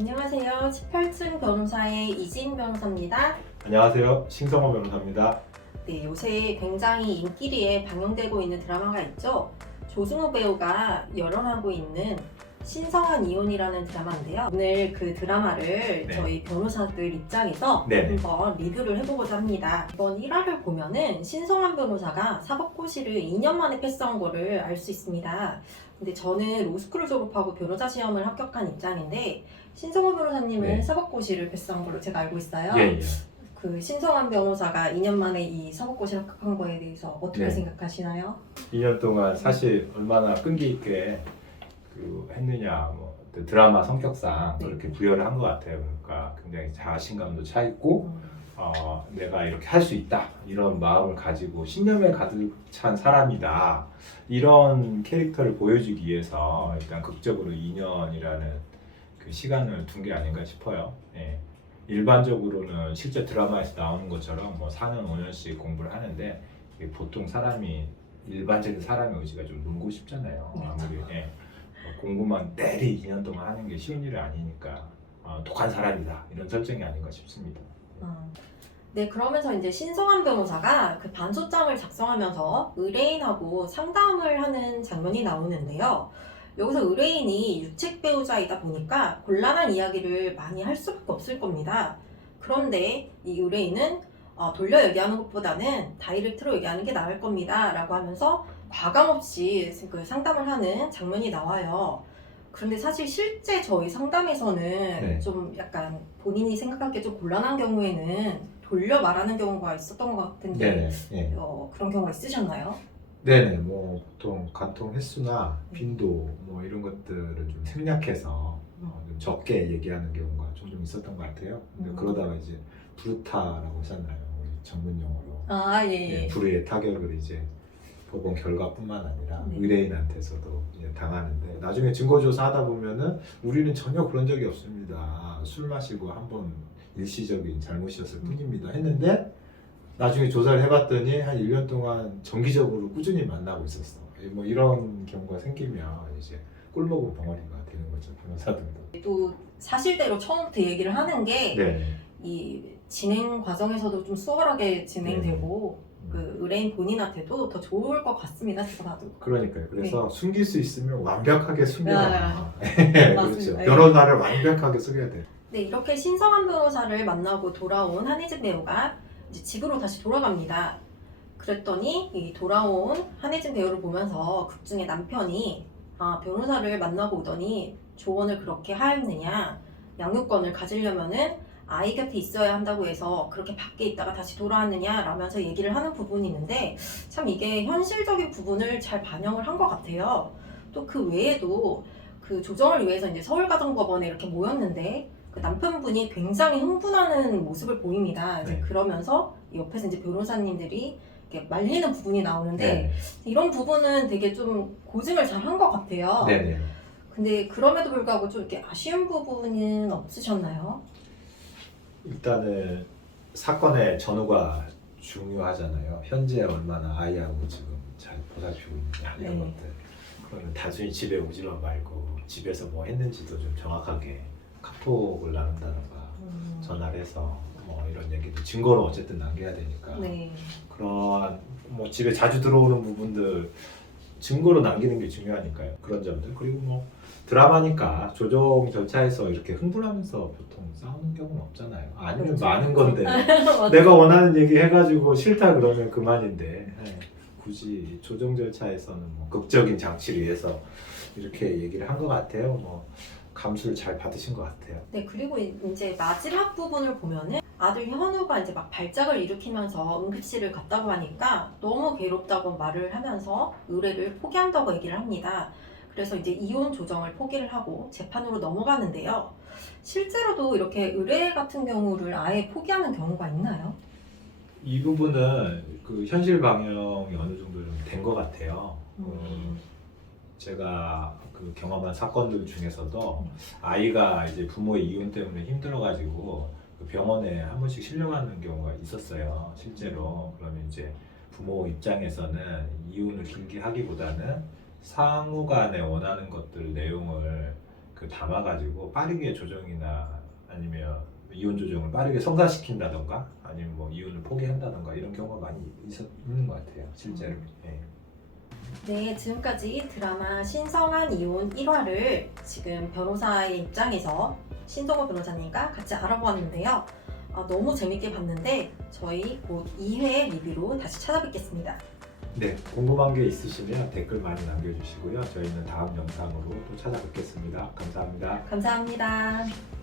안녕하세요. 18층 변호사의 이지인 변호사입니다. 안녕하세요. 신성호 변호사입니다. 네, 요새 굉장히 인기리에 방영되고 있는 드라마가 있죠. 조승우 배우가 열연하고 있는 신성한 이혼이라는 드라마인데요. 오늘 그 드라마를 네. 저희 변호사들 입장에서 네네. 한번 리뷰를 해보고자 합니다. 이번 1화를 보면은 신성한 변호사가 사법고시를 2년 만에 패스한 거를 알 수 있습니다. 근데 저는 로스쿨을 졸업하고 변호사 시험을 합격한 입장인데 신성한 변호사님은 네. 사법고시를 패스한 걸로 제가 알고 있어요. 예. 그 신성한 변호사가 2년 만에 이 사법고시를 합격한 거에 대해서 어떻게 네. 생각하시나요? 2년 동안 사실 얼마나 끈기 있게 했느냐, 드라마 성격상 네. 그렇게 부여를 한 것 같아요. 그러니까 굉장히 자신감도 차 있고, 내가 이렇게 할 수 있다 이런 마음을 가지고 신념에 가득 찬 사람이다 이런 캐릭터를 보여주기 위해서 일단 극적으로 2년이라는 그 시간을 둔 게 아닌가 싶어요. 예. 일반적으로는 실제 드라마에서 나오는 것처럼 4년, 5년씩 공부를 하는데 이게 보통 일반적인 사람의 의지가 좀 놀고 싶잖아요. 아무리 공부만 때리 2년 동안 하는 게 쉬운 일이 아니니까 독한 사람이다 이런 설정이 아닌가 싶습니다. 네, 그러면서 이제 신성한 변호사가 그 반소장을 작성하면서 의뢰인하고 상담을 하는 장면이 나오는데요. 여기서 의뢰인이 유책 배우자이다 보니까 곤란한 이야기를 많이 할 수밖에 없을 겁니다. 그런데 이 의뢰인은 돌려 얘기하는 것보다는 다이렉트로 얘기하는 게 나을 겁니다 라고 하면서 과감없이 그 상담을 하는 장면이 나와요. 그런데 사실 실제 저희 상담에서는 네. 좀 약간 본인이 생각하기에 좀 곤란한 경우에는 돌려 말하는 경우가 있었던 것 같은데 네네. 그런 경우가 있으셨나요? 네네. 보통 간통 횟수나 빈도 이런 것들을 좀 생략해서 좀 적게 얘기하는 경우가 종종 있었던 것 같아요. 근데 그러다가 이제 부르타라고 하잖아요. 우리 전문 용어로. 예. 불의의 타격을 이제 법원 결과뿐만 아니라 네. 의뢰인한테서도 이제 당하는데 나중에 증거조사 하다 보면은 우리는 전혀 그런 적이 없습니다. 술 마시고 한번 일시적인 잘못이었을 뿐입니다. 했는데 나중에 조사를 해봤더니 한 1년 동안 정기적으로 꾸준히 만나고 있었어. 이런 경우가 생기면 이제 꿀먹은 벙어리가 되는 거죠. 변호사들도. 또 사실대로 처음부터 얘기를 하는 게 이 네. 진행 과정에서도 좀 수월하게 진행되고 그 의뢰인 본인한테도 더 좋을 것 같습니다. 제가 봐도. 그러니까요. 그래서 숨길 수 있으면 완벽하게 숨겨라. 맞습니다. 그렇죠. 예. 변호사를 완벽하게 속여야 돼요. 네, 이렇게 신성한 변호사를 만나고 돌아온 한혜진 배우가 이제 집으로 다시 돌아갑니다. 그랬더니 이 돌아온 한혜진 배우를 보면서 극중에 남편이 변호사를 만나고 오더니 조언을 그렇게 하였느냐, 양육권을 가지려면은 아이 곁에 있어야 한다고 해서 그렇게 밖에 있다가 다시 돌아왔느냐 라면서 얘기를 하는 부분이 있는데 참 이게 현실적인 부분을 잘 반영을 한 것 같아요. 또 그 외에도 그 조정을 위해서 이제 서울가정법원에 이렇게 모였는데 그 남편분이 굉장히 흥분하는 모습을 보입니다. 이제 네. 그러면서 옆에서 이제 변호사님들이 이렇게 말리는 부분이 나오는데 네. 이런 부분은 되게 좀 고증을 잘 한 것 같아요. 네네. 근데 그럼에도 불구하고 좀 이렇게 아쉬운 부분은 없으셨나요? 일단은 사건의 전후가 중요하잖아요. 현재 얼마나 아이하고 지금 잘 보살피고 있느냐 이런 네. 것들. 그러면 단순히 집에 오지만 말고 집에서 뭐 했는지도 좀 정확하게 카톡을 나눈다던가 전화를 해서 이런 얘기도 증거로 어쨌든 남겨야 되니까 네. 그런 집에 자주 들어오는 부분들 증거로 남기는 게 중요하니까요. 그런 점들. 그리고 드라마니까 조정 절차에서 이렇게 흥분하면서 보통 싸우는 경우는 없잖아요. 아니면 그렇죠. 많은 건데 내가 원하는 얘기 해가지고 싫다 그러면 그만인데 굳이 조정 절차에서는 극적인 장치를 위해서 이렇게 얘기를 한 것 같아요. 감수를 잘 받으신 것 같아요. 네, 그리고 이제 마지막 부분을 보면은 아들 현우가 이제 막 발작을 일으키면서 응급실을 갔다고 하니까 너무 괴롭다고 말을 하면서 의뢰를 포기한다고 얘기를 합니다. 그래서 이제 이혼 조정을 포기를 하고 재판으로 넘어가는데요. 실제로도 이렇게 의뢰 같은 경우를 아예 포기하는 경우가 있나요? 이 부분은 그 현실 방영이 어느 정도 좀 된 것 같아요. 제가 그 경험한 사건들 중에서도 아이가 이제 부모의 이혼 때문에 힘들어가지고 그 병원에 한 번씩 실려가는 경우가 있었어요. 실제로. 그러면 이제 부모 입장에서는 이혼을 길게 하기보다는 상호간에 원하는 것들 내용을 그 담아가지고 빠르게 조정이나 아니면 이혼 조정을 빠르게 성사시킨다던가 아니면 뭐 이혼을 포기한다던가 이런 경우가 많이 있는 것 같아요, 실제로. 예. 네, 지금까지 드라마 신성한 이혼 1화를 지금 변호사의 입장에서 신성호 변호사님과 같이 알아보았는데요. 너무 재밌게 봤는데 저희 곧 2회 리뷰로 다시 찾아뵙겠습니다. 네, 궁금한 게 있으시면 댓글 많이 남겨주시고요. 저희는 다음 영상으로 또 찾아뵙겠습니다. 감사합니다. 감사합니다.